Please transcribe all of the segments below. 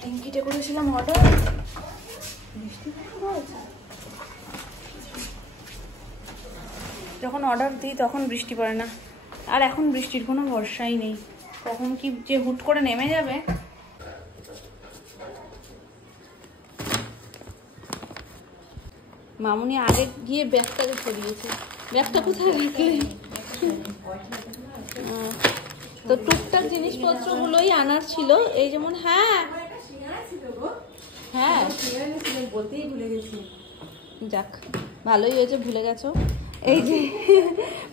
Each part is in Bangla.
ব্লিঙ্কিটে করেছিলাম অর্ডার, যখন অর্ডার দিই তখন বৃষ্টি পড়ে না, আর এখন বৃষ্টির কোনো ভরসাই নেই, কখন কি যে হুট করে নেমে যাবে। মামুনি আগে গিয়ে ব্যাগটাকে ছড়িয়েছে। ব্যাগটা কোথায় রাখলে? তো টুকটাক জিনিসপত্রগুলোই আনার ছিল, এই যেমন হ্যাঁ হ্যাঁ বলতেই ভুলে গেছি। যাক ভালোই হয়েছে ভুলে গেছো। এই যে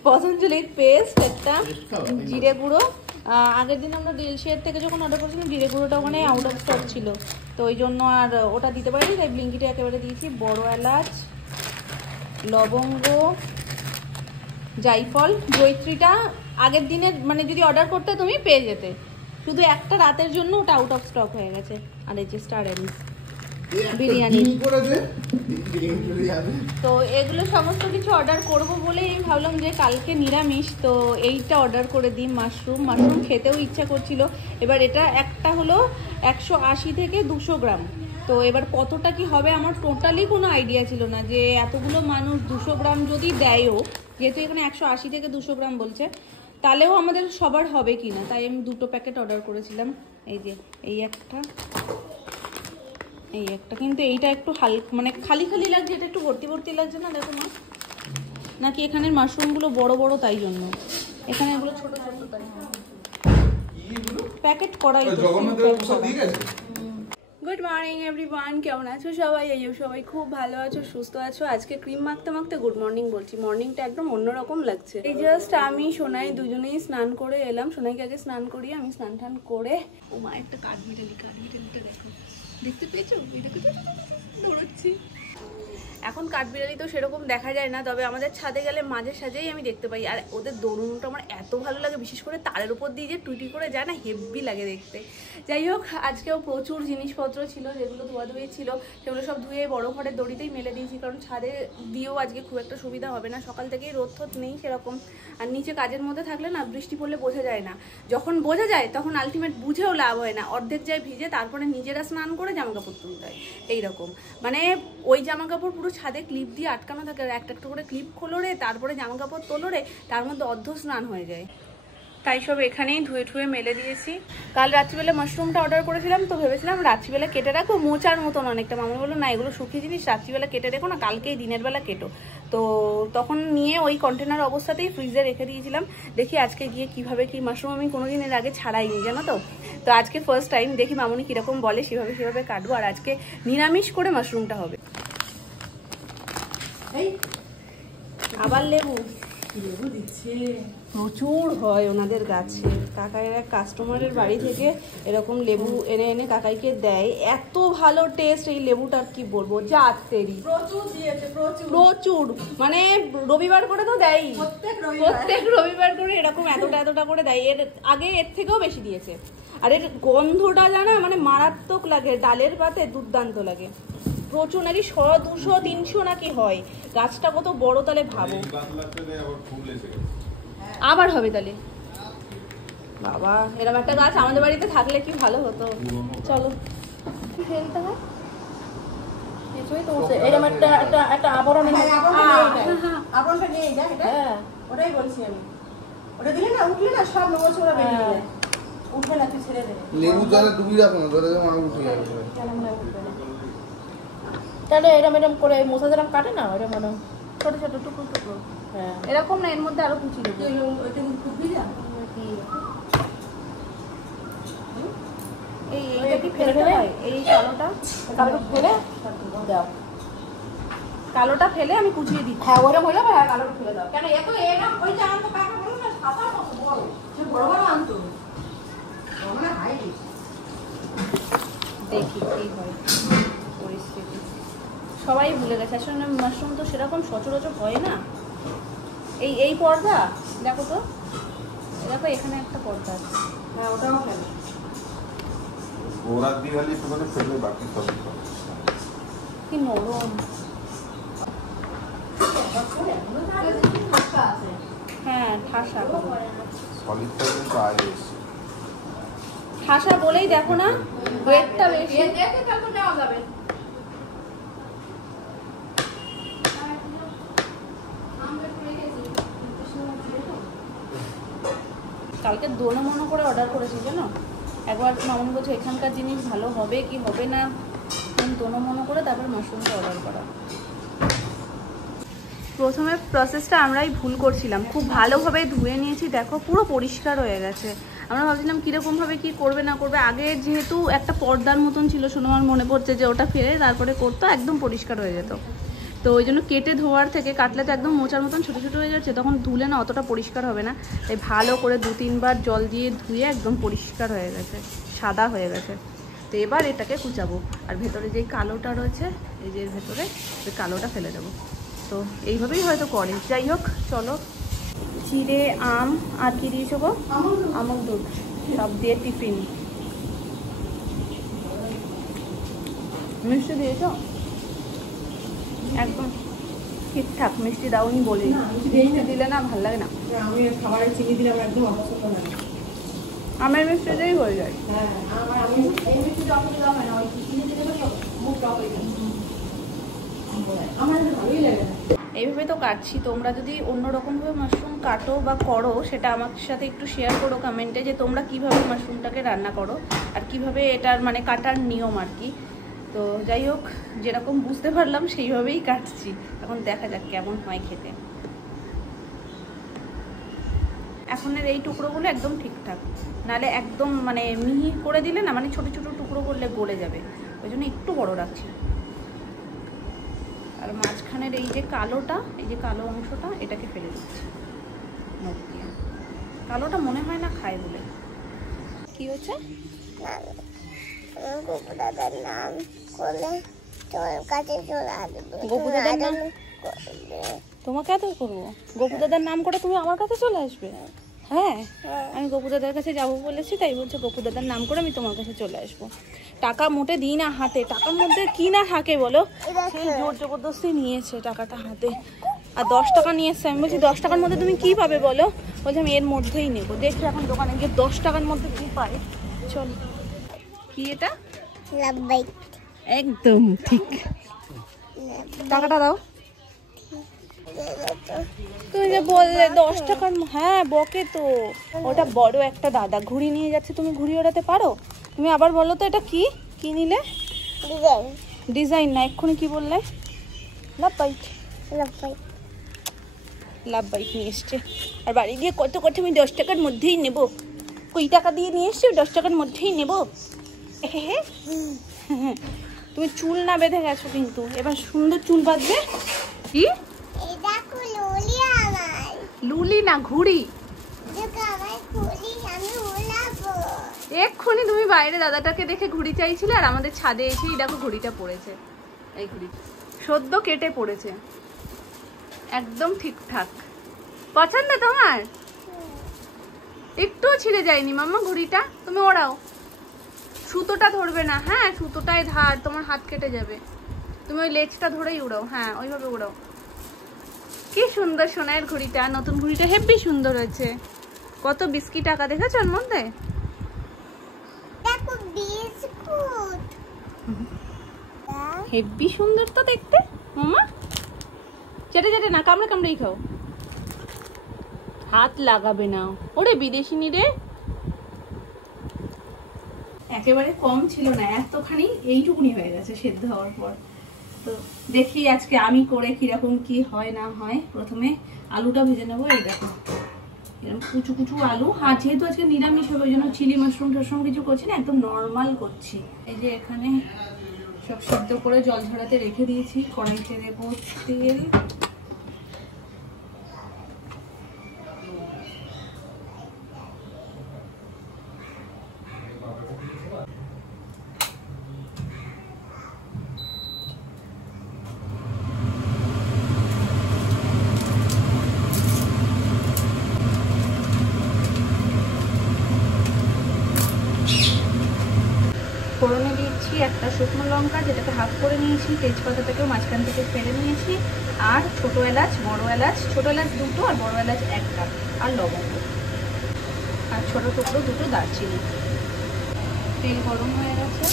পতঞ্জলির পেস্ট একটা, জিরে গুঁড়ো, আগের দিন আমরা ডিলশেয়ার থেকে যখন অর্ডার করেছিলাম জিরে গুঁড়োটা ওখানে আউট অফ স্টক ছিল, তো ওই জন্য আর ওটা দিতে পারিনি, তাই ব্লিঙ্কিটে একেবারে দিয়েছি। বড় এলাচ, লবঙ্গ, জায়ফল, জয়িত্রীটা আগের দিনের মানে যদি অর্ডার করতে তুমি পেয়ে যেতে, শুধু একটা রাতের জন্য ওটা আউট অফ স্টক হয়ে গেছে। আর এই যে স্টার এনিস বিরিয়ানি, তো এগুলো সমস্ত কিছু অর্ডার করব বলেই ভাবলাম যে কালকে নিরামিষ, তো এইটা অর্ডার করে দিই। মাশরুম খেতেও ইচ্ছা করছিল। এবার এটা একটা হলো 180 থেকে 200 গ্রাম, তো এবার কতটা কি হবে আমার টোটালি কোনো আইডিয়া ছিল না যে এতগুলো মানুষ 200 গ্রাম যদি দেয়ও, যেহেতু এখানে 180 থেকে 200 গ্রাম বলছে, তাহলেও আমাদের সবার হবে কি না, তাই আমি 2টো প্যাকেট অর্ডার করেছিলাম। এই যে এই একটা, কিন্তু এইটা একটু হালকা মানে খালি খালি লাগছে, এটা একটু ভর্তি ভর্তি লাগছে না, দেখো না, নাকি এখানের মাশরুমগুলো বড় বড় তাই জন্য, এখানে এগুলো ছোট ছোট তাই প্যাকেট করাই। গুড মর্নিং এভরিওয়ান, কেমন আছো সবাই? আইও সবাই খুব ভালো আছো, সুস্থ আছো। আজকে ক্রিম মাখতে মাখতে গুড মর্নিং বলছি, মর্নিংটা একদম অন্যরকম লাগছে। এই জাস্ট আমি সোনাই দুজনেই স্নান করে এলাম, সোনাইকে আগে স্নান করিয়ে আমি স্নান টান করে, ও মা একটা কাঠবিড়ালিটা দেখো, দেখতে পেয়েছো? দৌড়াচ্ছি। এখন কাঠবিড়ালি তো সেরকম দেখা যায় না, তবে আমাদের ছাদে গেলে মাঝে সাঝেই আমি দেখতে পাই, আর ওদের দৌড়ানোটা আমার এত ভালো লাগে, বিশেষ করে তারের উপর দিয়ে যে টুটি করে যায় না, হেভি লাগে দেখতে। যাই হোক, আজকেও প্রচুর জিনিসপত্র ছিল, যেগুলো ধোয়াধুয়ি ছিল সেগুলো সব ধুয়ে বড় ঘরের দড়িতেই মেলে দিয়েছি, কারণ ছাদে দিয়েও আজকে খুব একটা সুবিধা হবে না, সকাল থেকেই রোদ থোদ নেই সেরকম, আর নিচে কাজের মধ্যে থাকলে না বৃষ্টি পড়লে বোঝা যায় না, যখন বোঝা যায় তখন আলটিমেট বুঝেও লাভ হয় না, অর্ধেক যায় ভিজে, তারপরে নিজেরা স্নান করে জামাকাপড় তুলতে হয় এইরকম, মানে ওই জামাকাপড় পুরো ছাদে ক্লিপ দিয়ে আটকানো থাকে, একটা একটা করে ক্লিপ খোলো রে, তারপরে জামাকাপড় তোলো রে, তার মধ্যে অর্ধ স্নান হয়ে যায়, তাই সব এখানেই ধুয়ে ঠুয়ে মেলে দিয়েছি। কাল রাত্রিবেলা মাশরুমটা অর্ডার করেছিলাম, তো ভেবেছিলাম রাত্রিবেলা কেটে রাখবো, মোচার মতন অনেকটা, মামি বললো না এগুলো শুকিয়ে জিনিস রাত্রিবেলা কেটে রেখো না, কালকেই দিনের বেলা কেটো, তো তখন নিয়ে ওই কন্টেনার অবস্থাতেই ফ্রিজে রেখে দিয়েছিলাম। দেখি আজকে গিয়ে কিভাবে কি, মাশরুম আমি কোনোদিন এর আগে ছাড়াইনি জানো তো, তো আজকে ফার্স্ট টাইম, দেখি মামুনি কীরকম বলে সেভাবে কাটবো, আর আজকে নিরামিষ করে মাশরুমটা হবে। আবার লেবু দিচ্ছে, প্রচুর হয় ওনাদের গাছে, কাকাইয়ের এক কাস্টমারের বাড়ি থেকে এরকম লেবু এনে এনে কাকাইকে দেয়, এত ভালো টেস্ট এই লেবুটার কি বলবো, জাতেরই প্রচুর, মানে রবিবার করে তো দেয়, প্রত্যেক রবিবার করে এরকম এতটা করে দেয়, এর আগে এর থেকেও বেশি দিয়েছে, আর এর গন্ধটা জানা মানে মারাত্মক লাগে, ডালের পাতে দুর্দান্ত লাগে, প্রচুর, নাকি 100, 200, 300 নাকি হয়, গাছটা কত বড় তাহলে ভাবো, আবার হবে তাহলে, বাবা এরকম একটা গাছ আমাদের বাড়িতে থাকলে কি ভালো হতো। চলো কি ফেলতে হয়, কিছুই তো এরকম একটা আবরণ, আবরণটা নিয়ে যা, এটা ওটাই বলছি আমি, ওটা দিলে না উঠলে না সব নড়াচড়া বেরিয়ে যায়, উঠবে না, তুই ছেড়ে দে, লেবু জলে ডুবিয়ে রাখো না, ধরে যেমন উঠে যাবে, তাহলে এরম করে মোছা যেরকম কাটে না, ওরকম মনে ছোট ছোট টুকরো টুকরো, এরকম না, এর মধ্যে আরো কুচি দেবো, এইটা কি ফেলতে হয়, এই কালোটা ফেলে আমি কুচিয়ে দিই, হ্যাঁ ওরকম হলে কালোটা ফেলে দাও, কেন এত এরকম ওই যে আনতো কাকা বলো না, সাদা কত বড়, সে বড় বড় আনতো, মানে হাই দেখি কি হয় পরিস্থিতি, সবাই ভুলে গেছে আসলে মাশরুম তো সেরকম সচরাচর হয় না, এই পর্দা দেখো তো, দেখো এখানে একটা পর্দা আছে, হ্যাঁ ওটাও ফেলে, ওরা দিওয়ালি তো ফেলে বাকি সব কি নরম, হ্যাঁ ঠাসা, সলিড টাইপের পাওয়া যাচ্ছে, ঠাসা বলেই দেখো না ওয়েটটা বেশি। কালকে দোনো মনো করে অর্ডার করেছি জানো, একবার মামুন বলছে এখানকার জিনিস ভালো হবে কি হবে না, দোনো মনো করে তারপর মাশরুমটা অর্ডার করা। প্রথমে প্রসেসটা আমরাই ভুল করছিলাম, খুব ভালোভাবে ধুয়ে নিয়েছি, দেখো পুরো পরিষ্কার হয়ে গেছে। আমরা ভাবছিলাম কীরকমভাবে কি করবে না করবে, আগে যেহেতু একটা পর্দার মতন ছিল, শোনো আমার মনে পড়ছে যে ওটা ফেলে তারপরে করতো, একদম পরিষ্কার হয়ে যেত। তো ওই জন্য কেটে ধোয়ার থেকে কাটলে তো একদম মোচার মতন ছোটো ছোটো হয়ে যাচ্ছে, তখন ধুলে না অতটা পরিষ্কার হবে না, তাই ভালো করে 2-3 বার জল দিয়ে ধুয়ে একদম পরিষ্কার হয়ে গেছে, সাদা হয়ে গেছে। তো এবার এটাকে কুচাবো, আর ভেতরে যেই কালোটা রয়েছে এই যে ভেতরে ওই কালোটা ফেলে দেবো। তো এইভাবেই হয়তো করে, যাই হোক চলো। চিড়ে, আম আর কি দিয়েছো গো? আমল দুধ সব দিয়ে টিফিন। মিষ্টি দিয়েছ? একদম ঠিকঠাক মিষ্টি দাওনি বলে, মিষ্টি দিলে না ভাল লাগে না। আমি খাবারে চিনি দিলে আমার একদম অপছন্দ না। আমের মিষ্টিতেই হয়ে যায়। হ্যাঁ, আমি এই মিষ্টিটা অপছন্দ হয় না, ওই চিনি দিলে মুখ টক হয়ে যায়। আমার ভালোই লাগে না। এইভাবে তো কাটছি, তোমরা যদি অন্যরকমভাবে মাশরুম কাটো বা করো সেটা আমার সাথে একটু শেয়ার করো কমেন্টে, যে তোমরা কিভাবে মাশরুমটাকে রান্না করো আর কিভাবে এটার মানে কাটার নিয়ম আর কি। তো যাই হোক, যেরকম বুঝতে পারলাম সেইভাবেই কাটছি, এখন দেখা যাক কেমন হয় খেতে। এখনের এই টুকরোগুলো একদম ঠিকঠাক, নাহলে একদম মানে মিহি করে দিলে না, মানে ছোটো ছোটো টুকরো করলে গলে যাবে, ওই জন্য একটু বড় রাখছি। আর মাঝখানের এই যে কালোটা, এই যে কালো অংশটা, এটাকে ফেলে দিচ্ছি নখ দিয়ে। কালোটা মনে হয় না খায় বলে। কি হচ্ছে? গপু দাদার নাম করলে তোর কাছে চলে আসবে। গপু দাদার নাম তোমাকে আদর করবো? গপু দাদার নাম করে তুমি আমার কাছে চলে আসবে? হ্যাঁ, আমি গপু দাদার কাছে যাবো বলেছি, তাই বলছে গপু দাদার নাম করে আমি তোমার কাছে চলে আসবো। টাকা মোটে দিই না হাতে, টাকার মধ্যে কি না থাকে বলো, সেই জোর জবরদস্তি নিয়েছে টাকাটা হাতে, আর 10 টাকা নিয়ে এসছে। আমি বলছি 10 টাকার মধ্যে তুমি কি পাবে বলো? বলছি আমি এর মধ্যেই নেবো, দেখি এখন দোকানে গিয়ে 10 টাকার মধ্যে কি পায়। চল। কি এটা? লাভ বাইক। একদম ঠিক। টাকাটা দাও। তুমি যে বললে 10 টাকার, হ্যাঁ বকে তো, ওটা বড় একটা দাদা ঘুড়ি নিয়ে যাচ্ছে, তুমি ঘুড়ি ওড়াতে পারো? তুমি আবার বলো তো এটা কি কি নিলে? ডিজাইন। ডিজাইন না, এক্ষুনি কি বললে? লাভ বাইক। লাভ বাইক। লাভ বাইক নিয়ে এসছে, আর বাড়ি গিয়ে কত কথা আমি 10 টাকার মধ্যেই নেবো, কই টাকা দিয়ে নিয়ে এসছি 10 টাকার মধ্যেই নেবো। তুমি চুল না বেঁধে গেছো কিন্তু, এবার সুন্দর চুল বাঁধবে। কি? এটা লুলি আমার। লুলি না, ঘুড়ি। দেখো আমার খুলি, আমি উড়াবো। এক্ষুনি তুমি বাইরে দাদাটাকে দেখে ঘুড়ি চাইছিলে, আর আমাদের ছাদে এসেই দেখো ঘুড়িটা পড়েছে। এই ঘুড়ি সদ্য কেটে পড়েছে, একদম ঠিকঠাক। পছন্দ তোমার? একটুও ছিঁড়ে যায়নি মাম্মা ঘুড়িটা, তুমি ওড়াও। সুতোটা ধরবে না, হ্যাঁ সুতোটাই ধার, তোমার হাত কেটে যাবে। তুমি ওই লেজটা ধরেই উড়াও, হ্যাঁ ওইভাবে উড়াও। কি সুন্দর সোনার ঘুড়িটা, নতুন ঘুড়িটা হেব্বি সুন্দর হয়েছে। কত বিস্কিট টাকা দেখেছো ওর মধ্যে? দেখো বিস্কুট। হেব্বি সুন্দর তো দেখতে মামা। চেটে চেটে না, কামড়ে কামড়েই খাও, হাত লাগাবে না। ওরে বিদেশিনী রে, একেবারে কম ছিল না, এতখানি এইটুকুনি হয়ে গেছে সেদ্ধ হওয়ার পর। তো দেখি আজকে আমি করে কিরকম কি হয় না হয়। প্রথমে আলুটা ভেজে নেবো, এই দেখো এরকম কুচু কুচু আলু। হ্যাঁ যেহেতু আজকে নিরামিষ হবে ওই জন্য চিলি মাশরুম টাশরুম কিছু করছি না, একদম নর্মাল করছি। এই যে এখানে সব সেদ্ধ করে জল ঝরাতে রেখে দিয়েছি, কড়াইতে দেবো তেল। ফোড়নে দিচ্ছি একটা শুকনো লঙ্কা, যেটাকে হাফ করে নিয়েছি, তেজপাতাটাকেও মাঝখান থেকে ফেলে নিয়েছি, আর ছোটো এলাচ, বড় এলাচ, ছোটো এলাচ 2টো আর বড় এলাচ 1টা, আর লবঙ্গ, আর ছোটো টুকরো 2টো দারচিনি। তেল গরম হয়ে গেছে।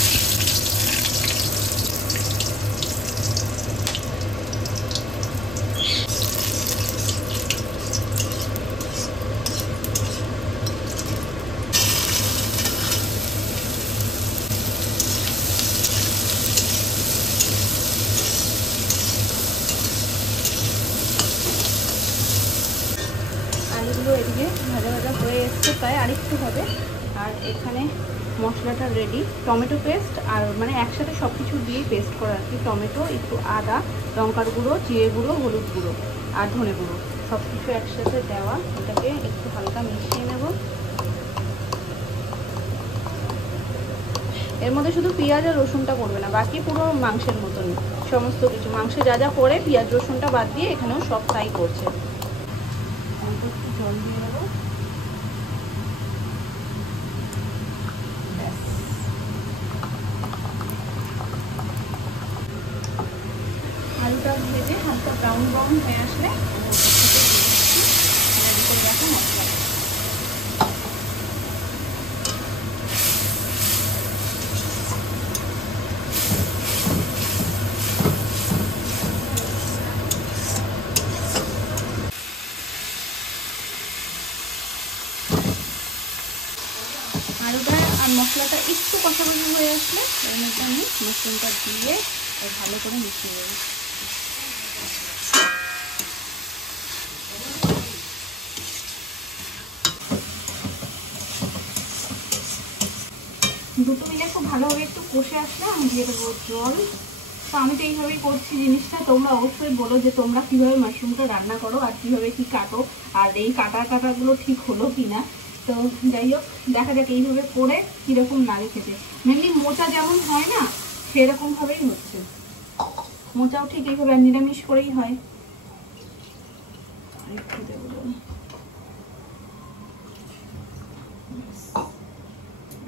আলুগুলো এদিকে ভাজা ভাজা হয়ে এসছে, প্রায় আরেকটু হবে। আর এখানে মশলাটা রেডি, টমেটো পেস্ট আর মানে একসাথে সব কিছু দিয়েই পেস্ট করা আর কি। টমেটো, একটু আদা, লঙ্কার গুঁড়ো, জিরে গুঁড়ো, হলুদ গুঁড়ো আর ধনে গুঁড়ো সব কিছু একসাথে দেওয়া। এটাকে একটু হালকা মিশিয়ে নেব। এর মধ্যে শুধু পেঁয়াজ আর রসুনটা করবে না, বাকি পুরো মাংসের মতনই সমস্ত কিছু। মাংসে যা যা করে পেঁয়াজ রসুনটা বাদ দিয়ে এখানেও সব তাই করছে। একটু জল দিয়ে দেবো। আলুটা ভেজে হালকা ব্রাউন ব্রাউন হয়ে আসলে রেডি করে রাখা মশলা। আলুটা আর মশলাটা একটু কষাকষি হয়ে আসলে এর মধ্যে আমি মাশরুমটা দিয়ে ভালো করে মিশিয়ে দেবো। দুটো মিলে খুব ভালোভাবে একটু কষে আসলে আমি দিয়ে দেবো জল। তো আমি তো এইভাবেই করছি জিনিসটা। তোমরা অবশ্যই বলো যে তোমরা কীভাবে মাশরুমটা রান্না করো আর কীভাবে কী কাটো, আর এই কাটাগুলো ঠিক হলো কি না। তো যাই হোক, দেখা যাক এইভাবে করে কীরকম লাগে খেতে। মেনলি মোচা যেমন হয় না, সেরকমভাবেই হচ্ছে। মোচাও ঠিক এইভাবে নিরামিষ করেই হয়। আরেকটু দেবো জল।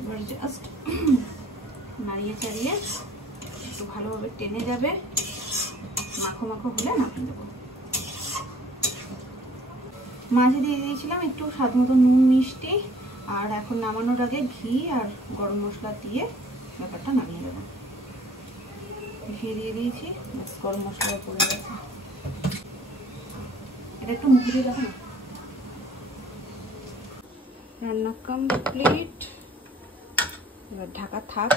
এবার জাস্ট নাড়িয়ে চাড়িয়ে একটু ভালোভাবে টেনে যাবে, মাখো মাখো হলে নামিয়ে দেবো। মাঝে দিয়ে দিয়েছিলাম একটু স্বাদ মতো নুন মিষ্টি, আর এখন নামানোর আগে ঘি আর গরম মশলা দিয়ে ব্যাপারটা নামিয়ে দেবো। ঘি দিয়ে দিয়েছি, গরম মশলা পড়ে গেছে। এটা একটু মুখে দিয়ে দেখো না। রান্না কমপ্লিট, এবার ঢাকা থাক।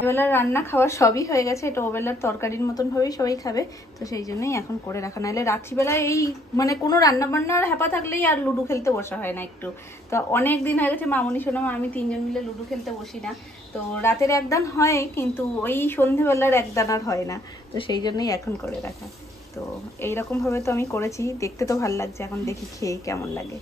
ওবেলার রান্না খাওয়া সবই হয়ে গেছে। এটা ওবেলার তরকারির মতন ভাবেই সবাই খাবে, তো সেই জন্যই এখন করে রাখা। নাহলে রাত্রিবেলায় এই মানে কোনো রান্না বান্নার হ্যাপা থাকলেই আর লুডো খেলতে বসা হয় না একটু। তো অনেক দিন হয়ে গেছে মামনি সোনা আমি তিনজন মিলে লুডো খেলতে বসি না। তো রাতের একদান হয়, কিন্তু ওই সন্ধেবেলার একদান আর হয় না। তো সেই জন্যই এখন করে রাখা। তো এইরকমভাবে তো আমি করেছি, দেখতে তো ভালো লাগছে। এখন দেখি খেয়ে কেমন লাগে।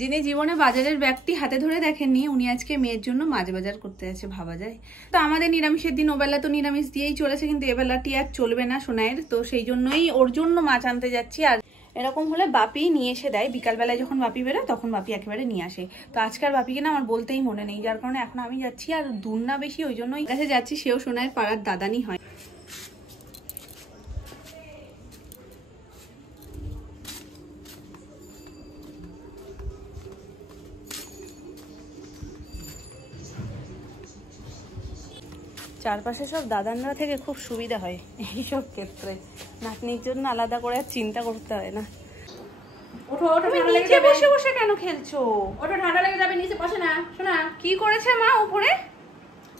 যিনি জীবনে বাজারের ব্যাগটি হাতে ধরে দেখেননি, উনি আজকে মেয়ের জন্য মাছ বাজার করতে আছে, ভাবা যায়। তো আমাদের নিরামিষের দিন ওবেলা তো নিরামিষ দিয়েই চলেছে, কিন্তু এবেলাটি আর চলবে না সোনাইয়ের। তো সেই জন্যই ওর জন্য মাছ আনতে যাচ্ছি। আর এরকম হলে বাপি নিয়ে এসে দেয়, বিকালবেলায় যখন বাপি বেরোয় তখন বাপি একেবারে নিয়ে আসে। তো আজকাল বাপিকে না আমার বলতেই মনে নেই, যার কারণে এখন আমি যাচ্ছি। আর দূর না বেশি, ওই জন্যই কাছে যাচ্ছি। সেও সোনাইয়ের পাড়ার দাদানি হয়। চারপাশে সব দাদানরা থেকে খুব সুবিধা হয় এইসব ক্ষেত্রে। নাতনির জন্য আলাদা করে আর চিন্তা করতে হয় না। ওঠো ওঠো, নিচে বসে বসে কেন খেলছো? ওঠো, ঠান্ডা লেগে যাবে, নিচে বসে না। শোনা কি করেছে মা উপরে?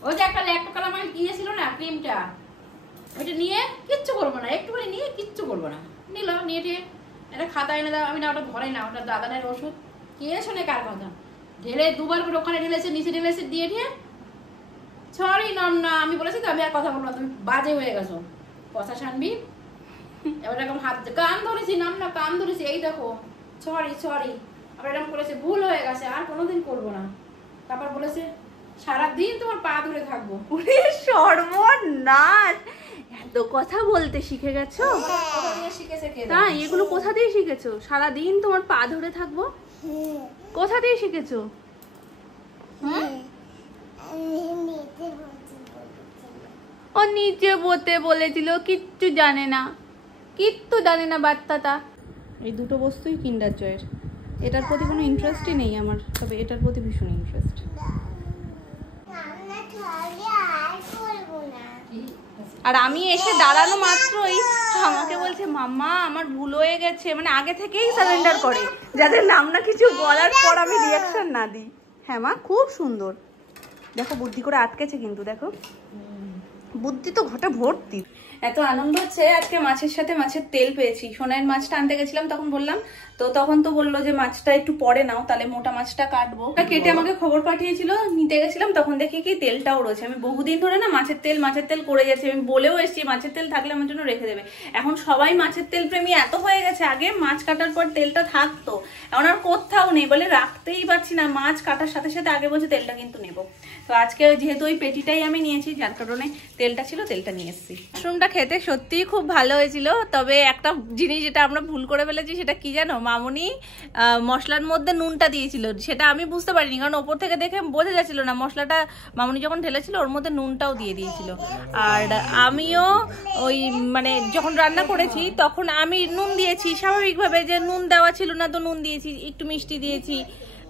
ওই যে একটা ল্যাকটো কালার মানে কিনেছিল না ক্রিমটা, ওইটা নিয়ে কিচ্ছু করবো না, একটুখানি নিয়ে কিচ্ছু করবো না। নিল, নিয়ে দিয়ে একটা খাতা এনে দাও। আমি না ওটা ঘরে না, ওটা দাদানের ওষুধ। কে শোনে কার কথা? ঢেলে দুবার করে ওখানে ঢেলেছে, নিচে ঢেলেছে, দিয়ে দিয়ে সরি নাম না। আমি বলেছি তো আমি আর কথা বলবো না, তুমি বাজে হয়ে গেছো, কথা শানবি। এবার এরকম হাত কান ধরেছি, নাম না কান ধরেছি, এই দেখো সরি সরি। আবার এরকম করেছে, ভুল হয়ে গেছে, আর কোনোদিন করবো না। তারপর বলেছে সারাদিন তোমার পা ধরে থাকবো। সর্বনাশ, এত কথা বলতে শিখে গেছো? শিখেছে কে? তাই এগুলো কোথা দিয়ে শিখেছো? সারাদিন তোমার পা ধরে থাকবো, কোথা দিয়ে শিখেছো? ও নিচে বলতে বলেছিল, কিচ্ছু জানে না, কিচ্ছু জানে না বাচ্চাটা। এই দুটো বস্তুই কিন্ডার জয়ের। এটার প্রতি কোনো ইন্টারেস্টই নেই আমার, তবে এটার প্রতি ভীষণ ইন্টারেস্ট। আর আমি এসে দাঁড়ানো মাত্রই আমাকে বলছে মাম্মা আমার ভুল হয়ে গেছে, মানে আগে থেকেই সারেন্ডার করে যাতে নাম না কিছু বলার পর আমি রিয়াকশন না দিই। হ্যাঁ মা খুব সুন্দর, দেখো বুদ্ধি করে আটকেছে কিন্তু, দেখো বুদ্ধি তো ঘটা ভর্তি। এত আনন্দ হচ্ছে আজকে মাছের সাথে মাছের তেল পেয়েছি। সোনাইয়ের মাছটা আনতে গেছিলাম তখন বললাম, তো তখন তো বললো যে মাছটা একটু পরে নাও, তাহলে মোটা মাছটা কাটবো। কেটে আমাকে খবর পাঠিয়েছিল, নিতে গেছিলাম তখন দেখি কি তেলটাও রয়েছে। আমি বহুদিন ধরে না মাছের তেল করে যাচ্ছি, আমি বলেও এসেছি মাছের তেল থাকলে আমার জন্য রেখে দেবে। এখন সবাই মাছের তেল প্রেমী এত হয়ে গেছে, আগে মাছ কাটার পর তেলটা থাকতো, এখন আর কোথাও নেই, বলে রাখতেই পারছি না। মাছ কাটার সাথে সাথে আগে বলছে তেলটা কিন্তু নেবো। তো আজকে যেহেতু ওই পেটিটাই আমি নিয়েছি, যার কারণে তেলটা ছিল, তেলটা নিয়ে এসেছি। মাশরুমটা খেতে সত্যিই খুব ভালো হয়েছিল, তবে একটা জিনিস যেটা আমরা ভুল করে ফেলেছি সেটা কি জানো, মামুনি মশলার মধ্যে নুনটা দিয়েছিল, সেটা আমি বুঝতে পারিনি, কারণ ওপর থেকে দেখে বোঝা যাচ্ছিল না। মশলাটা মামুনি যখন ঢেলেছিল ওর মধ্যে নুনটাও দিয়ে দিয়েছিল। আর আমিও ওই মানে যখন রান্না করেছি তখন আমি নুন দিয়েছি স্বাভাবিকভাবে, যে নুন দেওয়া ছিল না তো নুন দিয়েছি, একটু মিষ্টি দিয়েছি।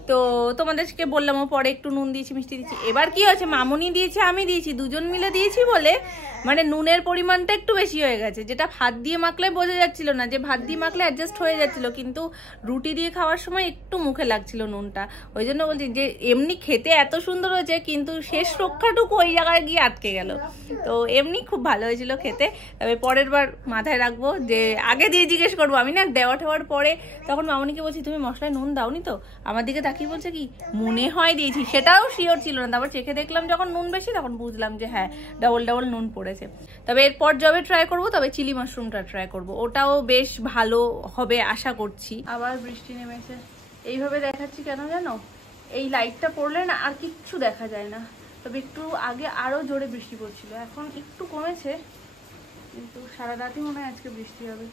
তো তোমাদেরকে বললাম পরে একটু নুন দিয়েছি মিষ্টি দিয়েছি। এবার কি হয়েছে, মামুনি দিয়েছে আমি দিয়েছি, দুজন মিলে দিয়েছি বলে মানে নুনের পরিমাণটা একটু বেশি হয়ে গেছে, যেটা ভাত দিয়ে মাখলে বোঝা যাচ্ছিল না, যে ভাত দিয়ে মাখলে অ্যাডজাস্ট হয়ে যাচ্ছিল, কিন্তু রুটি দিয়ে খাওয়ার সময় একটু মুখে লাগছিল নুনটা। ওই জন্য বলছি যে এমনি খেতে এত সুন্দর হয়েছে, কিন্তু শেষ রক্ষাটুকু ওই জায়গায় গিয়ে আটকে গেল। তো এমনি খুব ভালো হয়েছিল খেতে, তবে পরের বার মাথায় রাখবো যে আগে দিয়ে জিজ্ঞেস করবো। আমি না দেওয়া ঠেওয়ার পরে তখন মামুনিকে বলছি তুমি মশলায় নুন দাওনি তো, আমার দিকে তাকিয়ে বলছে কি মনে হয় দিয়েছি, সেটাও শিওর ছিল না। তারপর চেখে দেখলাম যখন নুন বেশি, তখন বুঝলাম যে হ্যাঁ ডবল নুন পড়েছে। তবে এরপর যবে ট্রাই করবো তবে চিলি মাশরুমটা ট্রাই করবো, ওটাও বেশ ভালো হবে আশা করছি। আবার বৃষ্টি নেমেছে, এইভাবে দেখাচ্ছি কেন জানো, এই লাইটটা পড়লে না আর কিচ্ছু দেখা যায় না। তবে একটু আগে আরো জোরে বৃষ্টি পড়ছিল, এখন একটু কমেছে, কিন্তু সারা রাতই মনে হয় আজকে বৃষ্টি হবে।